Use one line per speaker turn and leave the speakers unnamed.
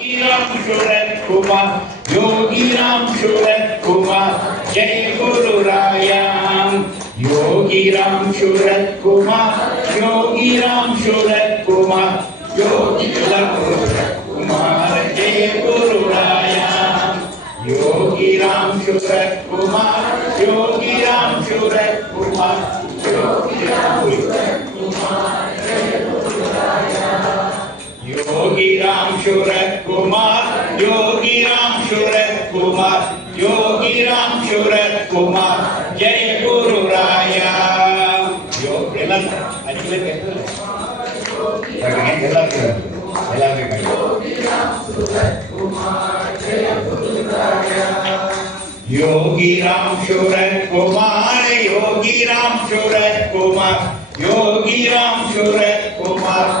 राम सूरत कुमार योगी राम सूरत कुमार जय गुरु रायाम योगी राम सूरत कुमार योगी राम सूरत कुमार योगी राम सूरत कुमार जय गुरु रायाम योगी राम सूरत कुमार योगी राम सूरत कुमार योगी राम सूरत योगी राम शूरत कुमार योगी राम शूरत कुमार योगी राम शूरत कुमार जय गुरु राया। योग योगी राम शूरत कुमार योगी राम शूरत कुमार योगी राम शूरत कुमार